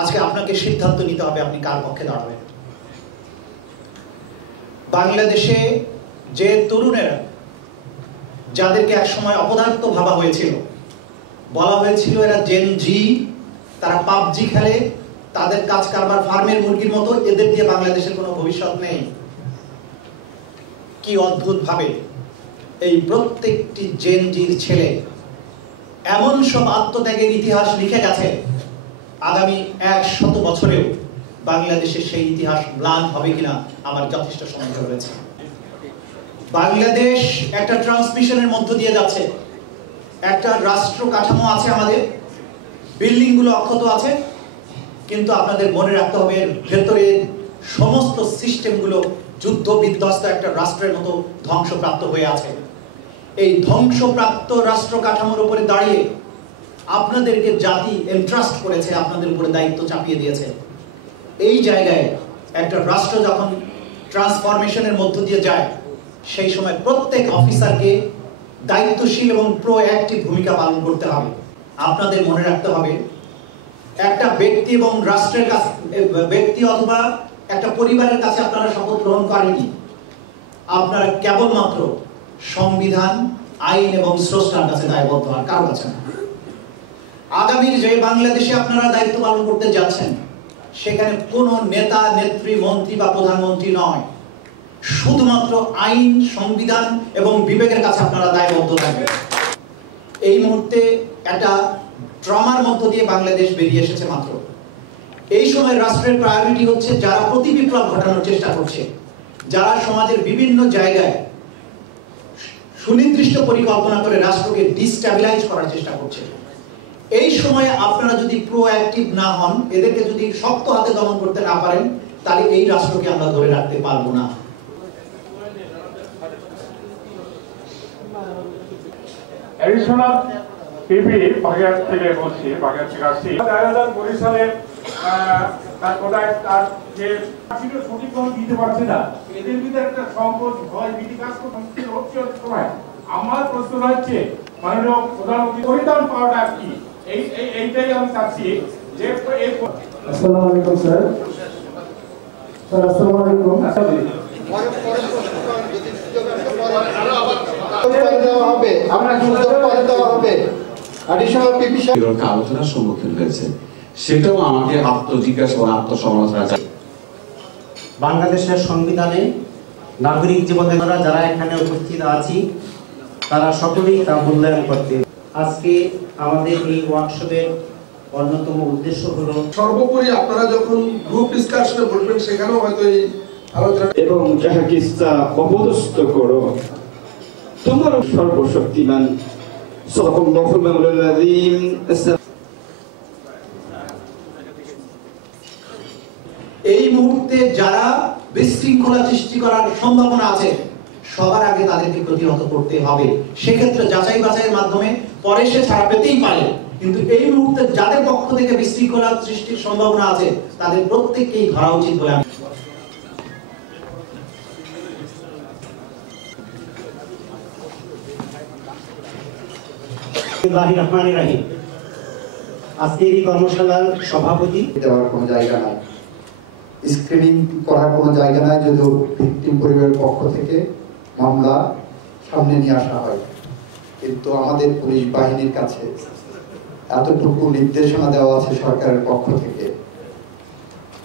আজকে আপনাকে সিদ্ধান্ত নিতে হবে আপনি কার পক্ষে দাঁড়াবেন। বাংলাদেশে যে তরুণেরা, যাদেরকে একসময় অপদার্থ ভাবা হয়েছিল, বলা হয়েছিল এরা জেন জি, তারা পাবজি খেলে, তাদের কাজ কারবার ফার্মের মুরগির মতো, এদের দিয়ে বাংলাদেশের কোনো ভবিষ্যৎ নেই। কি অদ্ভুত ভাবে এই প্রত্যেকটি জেন জির ছেলে এমন সব আত্মত্যাগের ইতিহাস লিখে গেছে, আগামী 100 বছরেও বাংলাদেশের সেই ইতিহাস ম্লান হবে কিনা আমার যথেষ্ট সন্দেহ রয়েছে। বাংলাদেশ একটা ট্রান্সমিশনের মধ্য দিয়ে যাচ্ছে। একটা রাষ্ট্র কাঠামো আছে, আমাদের বিল্ডিং গুলো অক্ষত আছে, কিন্তু আপনাদের মনে রাখতে হবে ভেতরে সমস্ত সিস্টেম গুলো যুদ্ধ বিধ্বস্ত একটা রাষ্ট্রের মতো ধ্বংসপ্রাপ্ত হয়ে আছে। এই ধ্বংসপ্রাপ্ত রাষ্ট্র কাঠামোর উপরে দাঁড়িয়ে আপনাদেরকে জাতি এন্ট্রাস্ট করেছে, আপনাদের উপরে দায়িত্ব চাপিয়ে দিয়েছে। এই জায়গায় একটা রাষ্ট্র যখন ট্রান্সফরমেশনের মধ্য দিয়ে যায়, সেই সময় প্রত্যেক অফিসারকে দায়িত্বশীল এবং প্রোঅ্যাক্টিভ ভূমিকা পালন করতে হবে। আপনাদের মনে রাখতে হবে একটা ব্যক্তি এবং রাষ্ট্রের কাছে, ব্যক্তি অথবা একটা পরিবারের কাছে আপনারা শপথ গ্রহণ করেননি, আপনারা কেবলমাত্র সংবিধান, আইন এবং স্রষ্টার কাছে দায়বদ্ধ, আর কারো কাছে না। আগামীর যে বাংলাদেশে আপনারা দায়িত্ব পালন করতে যাচ্ছেন, সেখানে কোনো নেতা, নেত্রী, মন্ত্রী বা প্রধানমন্ত্রী নয়, শুধুমাত্র আইন, সংবিধান এবং বিবেকের কাছে আপনারা দায়বদ্ধ থাকবেন। এই মুহূর্তে একটা ট্রমার মধ্য দিয়ে বাংলাদেশ বেরিয়ে এসেছে মাত্র। এই সময় রাষ্ট্রের প্রায়োরিটি হচ্ছে যারা প্রতি বিপ্লব ঘটানোর চেষ্টা করছে, যারা সমাজের বিভিন্ন জায়গায় সুনির্দিষ্ট পরিকল্পনা করে রাষ্ট্রকে ডিস্টেবিলাইজ করার চেষ্টা করছে। এই সময়ে আপনারা যদি প্রোঅ্যাক্টিভ না হন, এদেরকে যদি শক্ত হাতে দমন করতে না পারেন, তাহলে এই রাষ্ট্রকে আমরা ধরে রাখতে পারবো না। এডিশনাল পিপি বাগেরহাট থেকে বলছি, বাগেরহাট থেকে আসছি। 2020 সালে তার কোথায় তার যে সঠিকভাবে দিতে পারছে না, এদের ভিতরে একটা সংকট ভয় ভীতি কাজ হচ্ছে সময়। আমার প্রশ্ন হচ্ছে মাননীয় প্রধানমন্ত্রী পরিধান পাওয়াটা কি, এইটাই আমি চাচ্ছি যে আসসালামু আলাইকুম স্যার। স্যার আসসালামু আলাইকুম। আলোচনার সম্মুখীন হয়েছে, সেটাও আমাকে আত্মজিজ্ঞাসা ও আত্মসমালোচনা। বাংলাদেশের সংবিধানে নাগরিক জীবনে যারা এখানে উপস্থিত আছি, তারা সকলেই তা মূল্যায়ন করতে। আজকে আমাদের এই ওয়ার্কশপের অন্যতম উদ্দেশ্য হলো সর্বোপরি আপনারা যখন গ্রুপ ডিসকাশনে বলবেন, সেখানেও হয়তো এই আলোচনা এবং যাহাকে ইচ্ছা অপদস্থ করো, তোমার সর্বশক্তিমান। সাল্লাল্লাহু আলাইহি ওয়াসাল্লাম। এই মুহূর্তে যারা বিশৃঙ্খলা সৃষ্টি করার সম্ভাবনা আছে, সবার আগে তাদেরকে প্রতিহত করতে হবে। সেক্ষেত্রে যাচাই বাছাইয়ের মাধ্যমে পরে সে ছাড়া পেতেই পারে, কিন্তু এই মুহূর্তে যাদের পক্ষ থেকে বিশৃঙ্খলা সৃষ্টির সম্ভাবনা আছে, তাদের প্রত্যেককেই ধরা উচিত বলে আমি। আজকের এই কর্মশালার সভাপতি দেওয়ার কোনো জায়গা নাই, স্ক্রিনিং করার কোনো জায়গা নাই। যদিও ভিকটিম পরিবারের পক্ষ থেকে মামলা সামনে নিয়ে আসা হয়, কিন্তু আমাদের পুলিশ বাহিনীর কাছে এতটুকু নির্দেশনা দেওয়া আছে সরকারের পক্ষ থেকে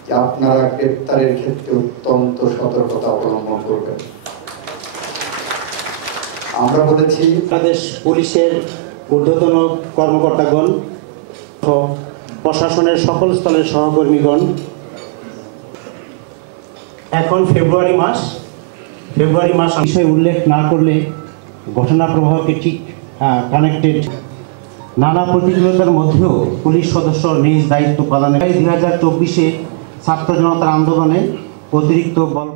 যে আপনারা গ্রেপ্তারের ক্ষেত্রে অত্যন্ত সতর্কতা অবলম্বন করবেন। আমরা বলেছি বাংলাদেশ পুলিশের ঊর্ধ্বতন কর্মকর্তাগণ, প্রশাসনের সকল স্তরের সহকর্মীগণ, এখন ফেব্রুয়ারি মাস বিষয়ে উল্লেখ না করলে ঘটনা প্রবাহকে ঠিক কানেক্টেড। নানা প্রতিকূলতার মধ্যেও পুলিশ সদস্য নিজ দায়িত্ব পালনে 2024-এ ছাত্র জনতার আন্দোলনে অতিরিক্ত বল